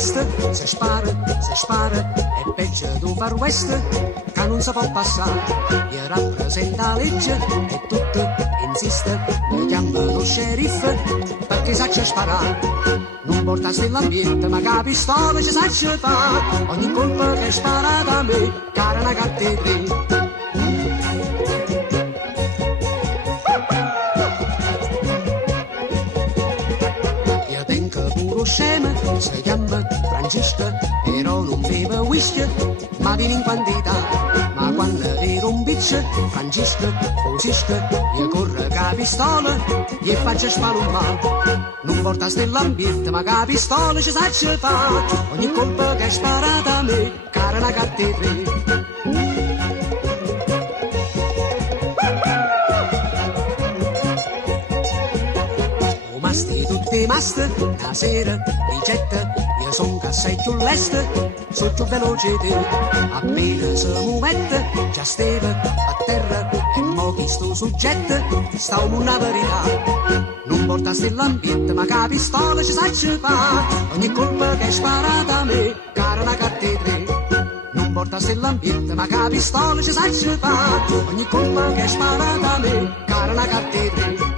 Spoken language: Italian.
mast, se spara, è peggio del Far West, che non si può passare, gli rappresenta la legge e tutto insiste, mi chiamano sceriffo perché saccia sparare, non porta l'ambiente ma che la pistola ci saccia fa, ogni colpa che è sparata a me, cara una cattedra. Scema, si chiama Francesca, però non beve whisky, ma viene in quantità. Ma quando era un bitch, Francesca, cosisca, gli corre ca pistola, gli faccia spalumare. Non porta l'ambiente, ma ca pistola ci sa ce fa. Ogni colpa che è sparata a me, cara una cattedra. Tutti mast, una sera, ricetta, io son cassetto l'est, so più veloce te, appena si muovette, già steve a terra, e mo chi sto soggetto, sta una verità, non porta l'ambiente, ma che pistola ci sa ce fa, ogni colpa che è sparata a me, cara una cattedra. Non porta l'ambiente, ma che pistola ci sa ce fa, ogni colpa che è sparata a me, cara una cattedra.